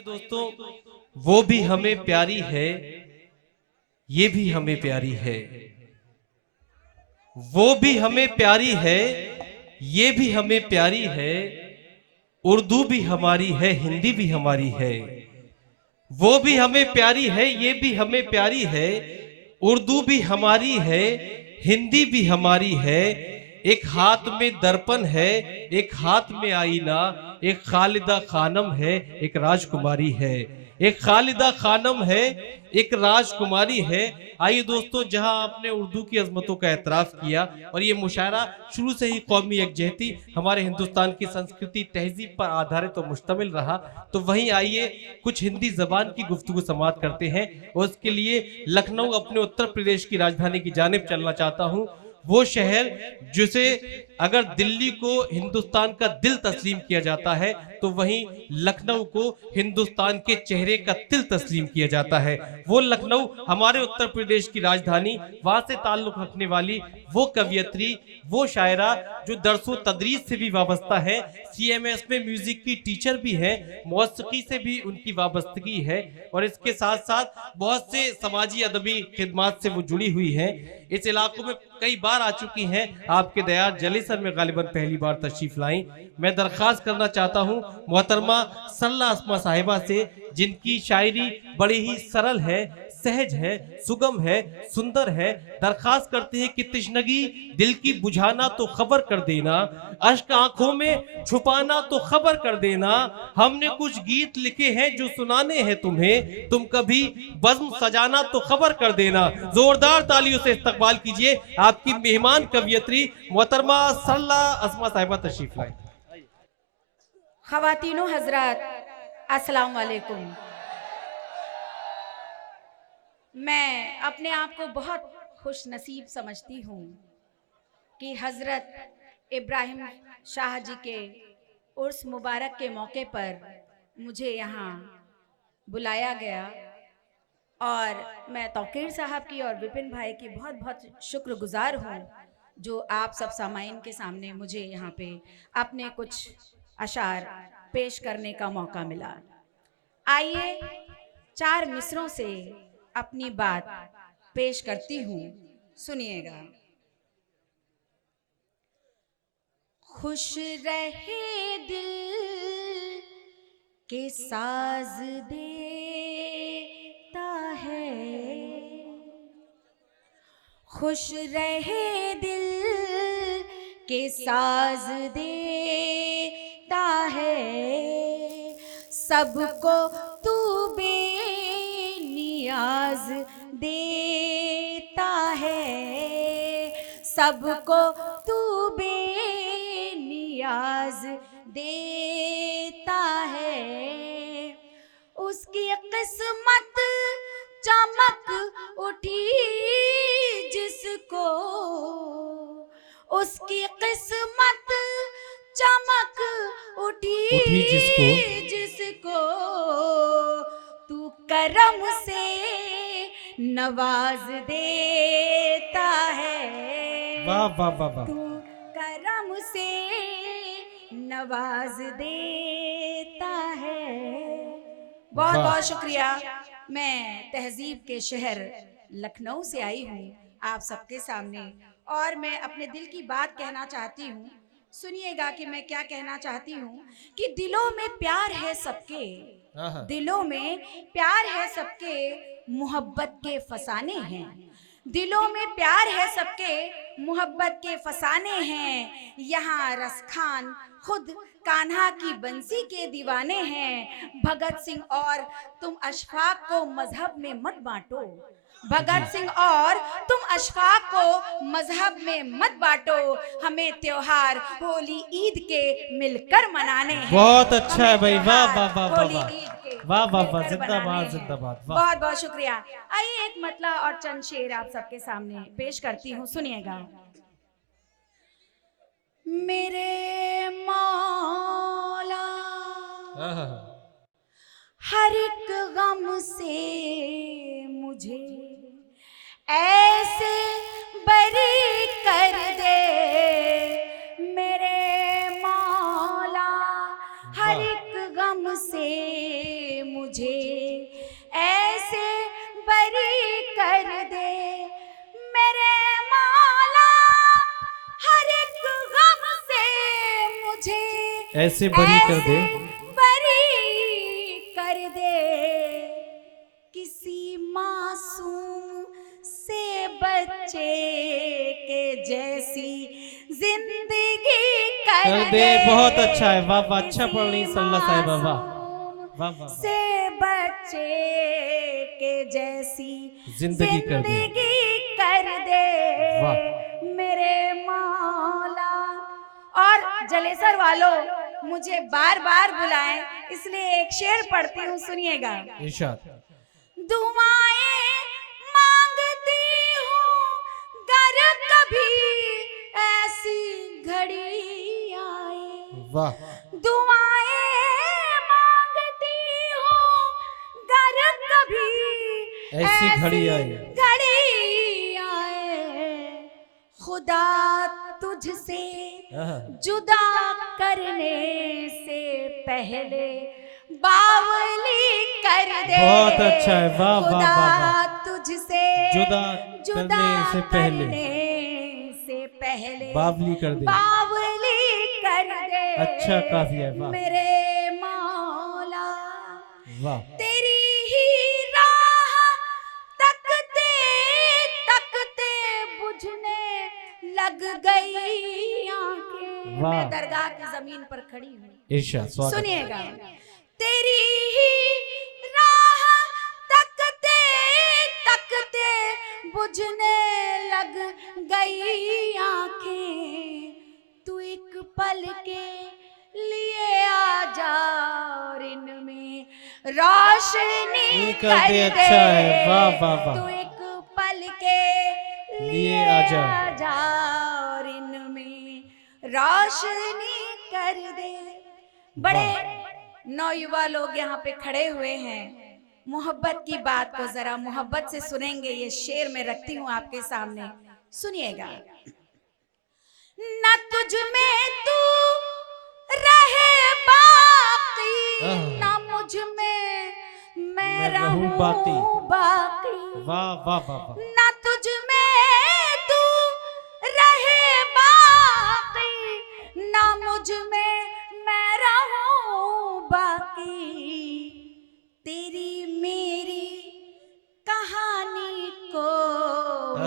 आइए दोस्तों, वो भी हमें प्यारी है, ये भी हमें प्यारी है। वो भी हमें प्यारी है, ये भी हमें प्यारी है। उर्दू भी हमारी है, हिंदी भी हमारी है। वो भी हमें प्यारी है, ये भी हमें प्यारी है। उर्दू भी हमारी है, हिंदी भी हमारी है। एक हाथ में दर्पण है, एक हाथ में आईना। एक खालिदा खानम है, एक राजकुमारी है। एक खालिदा खानम है, एक राजकुमारी है। आइए दोस्तों, जहां आपने उर्दू की अजमतों का एतराफ किया और ये मुशायरा शुरू से ही कौमी यकजहती, हमारे हिंदुस्तान की संस्कृति तहजीब पर आधारित और मुश्तमिल रहा, तो वहीं आइए कुछ हिंदी जबान की गुफ्तगू समात करते हैं। और उसके लिए लखनऊ अपने उत्तर प्रदेश की राजधानी की जानिब चलना चाहता हूं। वो शहर जिसे अगर दिल्ली को हिंदुस्तान का दिल तस्लीम किया जाता है, तो वहीं लखनऊ को हिंदुस्तान के चेहरे का तिल तस्लीम किया जाता है। वो लखनऊ हमारे उत्तर प्रदेश की राजधानी, वहां से ताल्लुक रखने वाली वो कवियत्री, वो शायरा जो दरसो तदरीस से भी वाबस्ता है, सीएमएस में म्यूजिक की टीचर भी है, मौसीकी से भी उनकी वाबस्तगी है, और इसके साथ साथ बहुत से समाजी अदबी खिदमात से वो जुड़ी हुई हैं। इस इलाकों में कई बार आ चुकी हैं, आपके दयार जलेसर में गालिबन पहली बार तशरीफ लाई। मैं दरख्वास्त करना चाहता हूं मोहतरमा सल्ला अस्मा साहिबा से, जिनकी शायरी बड़ी ही सरल है, सहज है, सुगम है, सुंदर है। दरखास्त करते हैं कि तिश्नगी दिल की बुझाना तो खबर कर देना, अश्क आंखों में छुपाना तो खबर कर देना। हमने कुछ गीत लिखे हैं जो सुनाने हैं तुम्हें, तुम कभी बज़्म सजाना तो खबर कर देना। जोरदार तालियों से इस्तकबाल कीजिए आपकी मेहमान कवियत्री मोहतरमा सल्ला अस्मा साहिबा तशरीफ लाई। ख़वातीनो हजरात, अस्सलाम वालेकुम। मैं अपने आप को बहुत खुश नसीब समझती हूँ कि हज़रत इब्राहिम शाह जी के उर्स मुबारक के मौके पर मुझे यहाँ बुलाया गया, और मैं तौकीर साहब की और विपिन भाई की बहुत बहुत शुक्रगुजार हूँ, जो आप सब सामाइन के सामने मुझे यहाँ पे अपने कुछ अशार पेश करने का मौका मिला। आइए 4 मिसरों से अपनी बात पेश करती हूँ, सुनिएगा। खुश रहे दिल के साज देता है, खुश रहे दिल के साज देता है। सबको तू बेनियाज देता है, सबको तू बेनियाज देता है। उसकी किस्मत चमक उठी जिसको, उसकी किस्मत चमक उठी जिसको तू करम से नवाज देता है। वाह वाह वाह वाह। तू करम से नवाज देता है। बहुत बहुत शुक्रिया। मैं तहजीब के शहर लखनऊ से आई हूँ आप सबके सामने, और मैं अपने दिल की बात कहना चाहती हूँ। सुनिएगा कि मैं क्या कहना चाहती हूँ, कि दिलों में प्यार है सबके, दिलों में प्यार है सबके, मोहब्बत के फसाने हैं। दिलों में प्यार है सबके, मोहब्बत के फसाने हैं। यहाँ रसखान खुद कान्हा की बंसी के दीवाने हैं। भगत सिंह और तुम अशफाक को मजहब में मत बांटो, भगत सिंह और तुम अशफाक को मजहब में मत बांटो। हमें त्योहार होली ईद के मिलकर मनाने हैं। बहुत अच्छा है भाई, वाह वाह वाह होली वाह ईद के वाह वाह वाह, मिलकर जिंदाबाद बनाने हैं। जिंदाबाद। बहुत बहुत शुक्रिया। आइए एक मतला और चंद शेर आप सबके सामने पेश करती हूँ, सुनिएगा। मेरे मौला हर एक गम से मुझे ऐसे बरी कर दे, मेरे मौला हर एक गम से मुझे ऐसे बरी कर दे, बरी कर दे, किसी मासूम से बच्चे के जैसी जिंदगी कर दे। बहुत अच्छा है, वाह वाह, अच्छा पढ़ रही सल्ला साहिबा, वाह मासूम वाह वाह, से बच्चे के जैसी जिंदगी कर दे, कर दे वाह। मेरे मौला। और जलेसर वालों मुझे बार बार बुलाएं, इसलिए एक शेर पढ़ती हूँ, सुनिएगा। इरशाद। दुआएं मांगती हूँ गर कभी ऐसी घड़ी आए, वाह, दुआएं मांगती हूँ गर कभी ऐसी घड़ी आए, घड़ी आए, खुदा तुझसे जुदा करने से पहले बावली कर दे। बहुत अच्छा है, वाह वाह खुदा वाह वाह, तुझसे जुदा करने से पहले बावली कर दे, बावली कर दे। अच्छा काफी है, वाह मेरे मौला वाह, तेरी ही राह तकते तकते बुझने लग गई आंखें। वाह। मैं दरगाह की जमीन पर खड़ी हूँ, इरशाद, स्वागत। सुनिएगा। तेरी ही राह तकते तकते बुझने लग गई आंखें, तू एक पल के लिए आ जा और इनमें रोशनी कर दे। अच्छा है, वाह वाह वाह, तू एक पल के लिए आ जा, और इनमें रोशनी कर दे। बड़े नौयुवा लोग यहाँ पे खड़े हुए हैं, मोहब्बत की बात को जरा मोहब्बत से सुनेंगे। ये शेर में रखती हूँ आपके सामने, सुनिएगा। न तुझ में तू रहे बाकी, न मुझ में मैं रहूं बाकी। वाह वाह वाह, न तुझ में तू रहे बाकी, न मुझ में मैं रहूं बाकी, तेरी मेरी कहानी को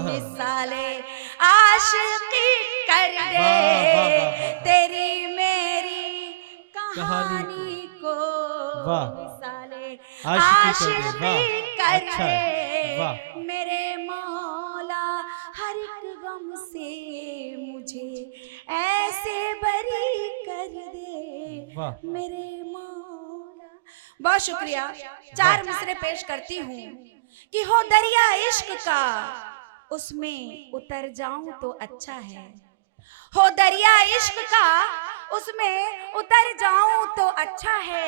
मिसाले आशिकी कर दे। तेरी मेरी कहानी को मिसाले आशिकी कर दे। मेरे मौला हर एक गम से मुझे ऐसे बरी कर दे। मेरे मौला, बहुत शुक्रिया। चार मिसरे पेश करती हूँ कि हो दरिया इश्क का उसमें उतर जाऊं तो अच्छा है, हो दरिया इश्क का उसमें उतर जाऊं तो अच्छा है,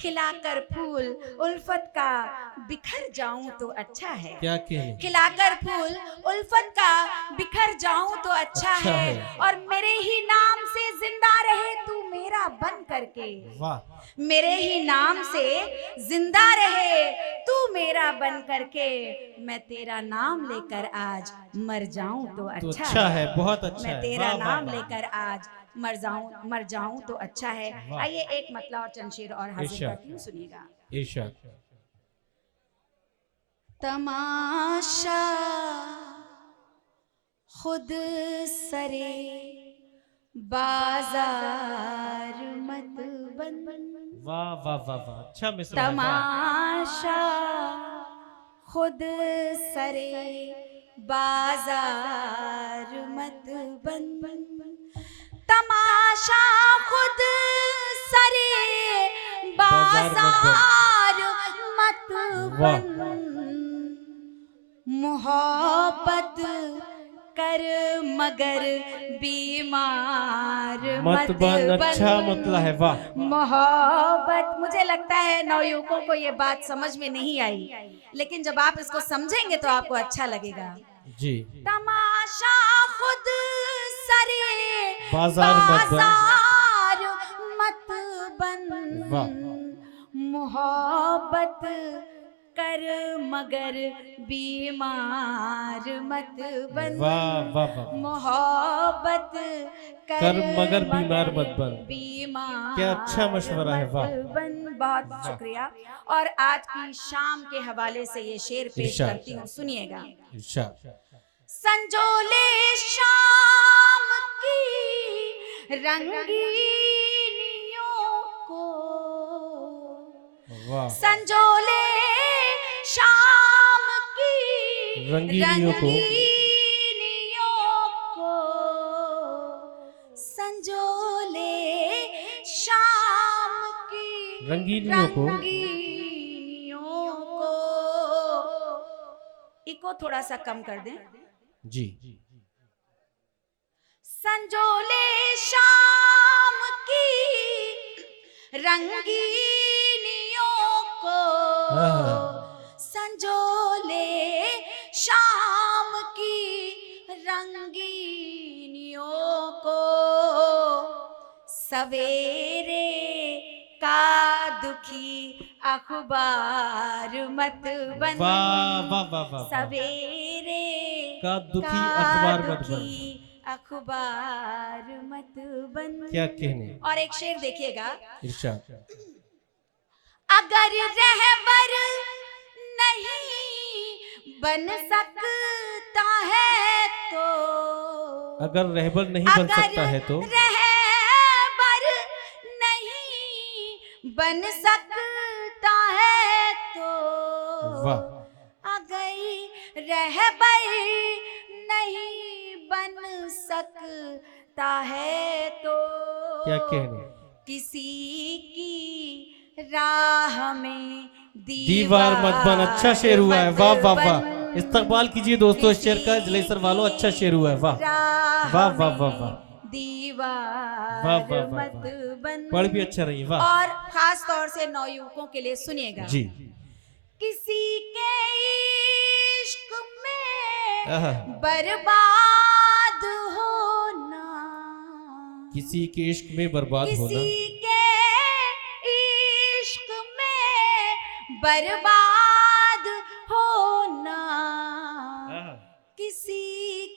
खिलाकर फूल उल्फत का बिखर जाऊं तो अच्छा है। क्या कहने, खिलाकर फूल उल्फत का बिखर जाऊं तो अच्छा है, और मेरे ही नाम से जिंदा रहे तू मेरा बन करके। वाह, मेरे ही नाम से जिंदा रहे तू मेरा बन करके, मैं तेरा नाम लेकर आज मर जाऊं तो अच्छा है। बहुत अच्छा मैं तेरा नाम लेकर आज मर जाऊं तो अच्छा है। आइए एक मतला और चंद और हाजिर करती हूँ, सुनिएगा। इरशाद। तमाशा खुद सरे बाजार मत बन। वाह वाह वाह वाह, अच्छा मिसरा। तमाशा खुद सरे बाजार मत बन। तमाशा खुद सरे बाजार मत बन। मोहब्बत कर मगर बीमार मत बन। अच्छा मतलब है, वाह। मोहब्बत, मुझे लगता है नवयुवकों को ये बात समझ में नहीं आई, लेकिन जब आप इसको समझेंगे तो आपको अच्छा लगेगा जी। तमाशा खुद सरे बाजार मत बन। मोहब्बत कर मगर बीमार मत बन। वाह वाह वाह। मोहब्बत कर मगर बीमार मत बन। बीमार क्या अच्छा मशवरा है, वाह। मत बन। बहुत शुक्रिया। और आज की शाम के हवाले से ये शेर पेश इरशाद। करती हूँ, सुनिएगा। इरशाद। संजोले शाम की रंगीनियों को, वाह। संजोले शाम की रंगीनियों को, रंगीनियों को, संजोले शाम की रंगीनियों को। रंगीनियों को। इको थोड़ा सा कम कर दें। जी। संजोले शाम की रंगीनियों को, संजोले शाम की रंगीनियों को, सवेरे का दुखी अखबार मत बन। वाह वाह वाह वाह। सवेरे का दुखी अखबार मत बन। दुखी अखबार मत बन। क्या कहने। और एक शेर देखिएगा। इरशाद। अगर रहबर नहीं बन सकता है तो, अगर रहबर नहीं बन सकता है तो, रहबर नहीं बन सकता है तो, वाह। अगर रहबर नहीं बन सकता है तो, क्या कहने। किसी की राह में दीवार मत बन। अच्छा शेर हुआ है, वाह वाह वाह। इस्तकबाल कीजिए दोस्तों इस शेर का। जलेसर वालों, अच्छा शेर हुआ है, वाह वाह वाह वाह वाह। दीवार वाह वाह वाह मत वाह। बन। पढ़ भी अच्छा रही, वाह। और खास तौर से नौयुवकों के लिए सुनिएगा। जी। किसी के इश्क में आहा। बर्बाद होना, किसी के इश्क में बर्बाद होना, किसी के इश्क में बर्बाद होना, किसी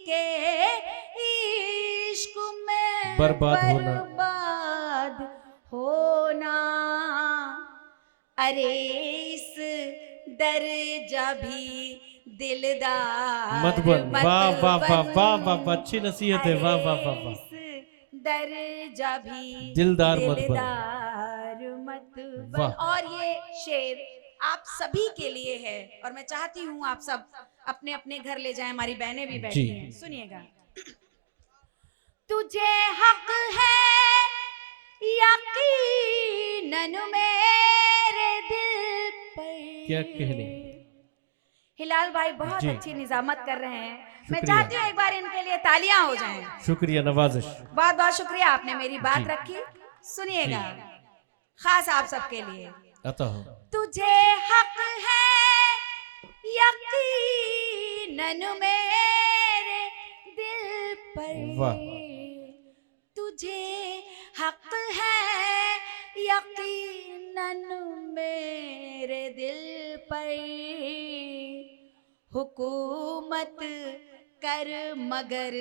के इश्क में बर्बाद होना। बर्बाद होना। अरे इस दर्जा भी दिलदार मत बन। मत वाह वाह वाह बन। वाह वाह वाह। अच्छी नसीहत है, वाह वाह वाह वाह। इस दर्जा भी दिलदार मत बन। दिलदार मत बन। वाह। और ये शेर आप सभी के लिए है, और मैं चाहती हूँ आप सब अपने अपने घर ले जाएं। हमारी बहनें भी बैठी जी। हैं, सुनिएगा। तुझे हक है यकीनन मेरे दिल पर। क्या कहने। हिलाल भाई बहुत जी। अच्छी निजामत कर रहे हैं। मैं शुक्रिया। चाहती हूँ एक बार इनके लिए तालियां हो जाएं। शुक्रिया, नवाजिश। बहुत बहुत शुक्रिया, आपने मेरी बात जी। रखी। सुनिएगा, खास आप सबके लिए। अता हो। तुझे हक है यकीनन मेरे दिल पर। वाह। तुझे हक है यकीनन मेरे दिल पर। हुकूमत कर मगर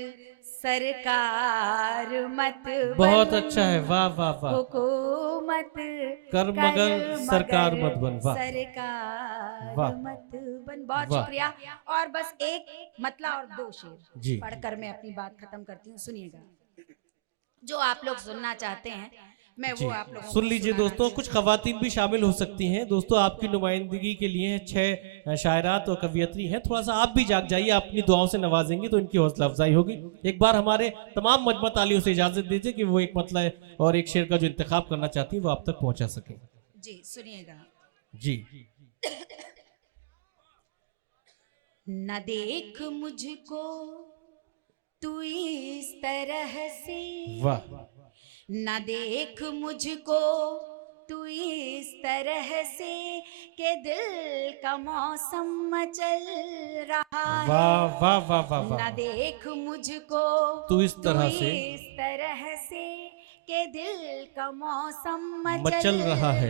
सरकार मत बन। बहुत अच्छा है, वाह वाह वाह। हुकूमत कर मगर सरकार मत बन, वाह। सरकार वाह। मत बन। बहुत वाह। शुक्रिया। और बस एक मतला और दो शेर जी। पढ़कर मैं अपनी बात खत्म करती हूँ। सुनिएगा, जो आप लोग सुनना चाहते हैं मैं जी वो आप लोगों सुन को लीजिए सुनाना दोस्तों। कुछ खवातीन भी शामिल हो सकती हैं दोस्तों। आपकी नुमाइंदगी के लिए 6 शायरात और कवियत्री हैं। थोड़ा सा आप भी जाग जाइए, आप अपनी दुआओं से नवाजेंगे तो इनकी हौसला अफजाई होगी। एक बार हमारे तमाम मजमा तालियों से इजाजत दीजिए कि वो एक मतलब और एक शेर का जो इंतखाब करना चाहती है वो आप तक पहुंचा सके। जी सुनिएगा। जी। न देख मुझको तू इस तरह से, वाह। न देख मुझको तू इस तरह से के दिल का मौसम मचल रहा है। वाह वाह वाह वाह न वाह। देख मुझको तू इस तरह से इस तरह से के दिल का मौसम मचल रहा है।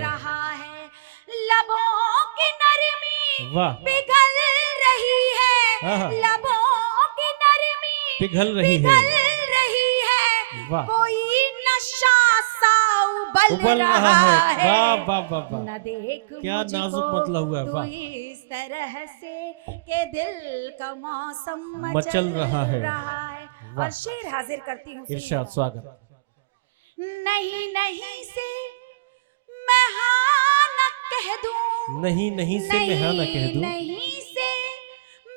लबों की नरमी वाह। पिघल रही है। आहा। लबों की नरमी पिघल रही है। रही है। वाह। कोई नशा सा उबल उबल रहा है। वाह वाह वाह वाह। न देख क्या मुझको नाजुक मतलब हुआ है, तू वाह। इस तरह से के दिल का मौसम मचल रहा है। और वाह। शेर हाजिर करती हूँ, इरशाद, स्वागत। नहीं नहीं से मैं हाँ न कह दूं, नहीं नहीं से मैं हाँ न कह दूं। नहीं से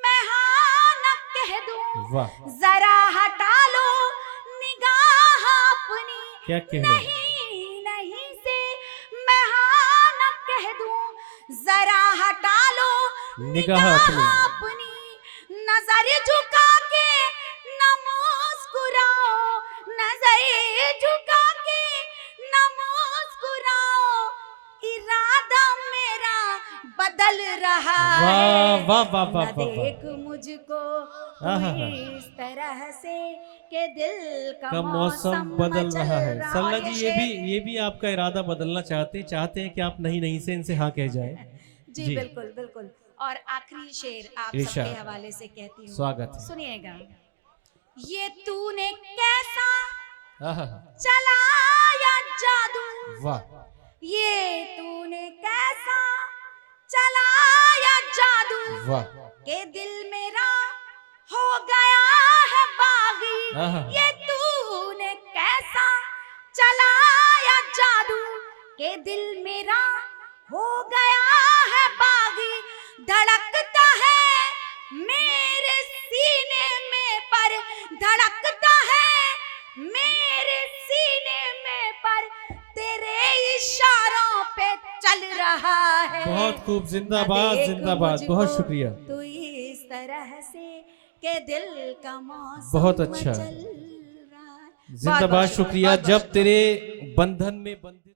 मैं हाँ न कह दूं, वाह, जरा हटा लो निगाह अपनी। क्या कहना है? नहीं नहीं से मैं हाँ न कह दूं, जरा हटा लो निगाह अपनी। अपनी। नजर झुका के न मुस्कुराओ, नजर झुका के न मुस्कुराओ, इरादा मेरा बदल रहा वाह है। वाह वाह वाह न वाह देख वाह। मुझको आहा। तू इस तरह से के दिल का का मौसम बदल रहा है। सरला और जी, ये भी आपका इरादा बदलना चाहते हैं कि आप नहीं नहीं से इनसे हाँ कह जाएं। जी, जी। बिल्कुल बिल्कुल। और आखिरी शेर आप इरशाद। सबके हवाले से कहती हूँ, स्वागत है। सुनिएगा। ये तूने कैसा आहा, चलाया जादू, वाह। ये तूने कैसा चलाया जादू, वाह। के दिल मेरा हो गया है बागी। आहा। ये तूने कैसा चलाया जादू, के दिल मेरा हो गया है बागी। धड़कता है मेरे सीने में पर, धड़कता है मेरे सीने में पर, तेरे इशारों पे चल रहा है। बहुत खूब, जिंदाबाद देख जिंदाबाद, मुझको बहुत शुक्रिया। तू इस तरह से के दिल का मौसम बहुत अच्छा। चल रहा है। जिंदाबाद, शुक्रिया। जब तेरे बंधन में बंधे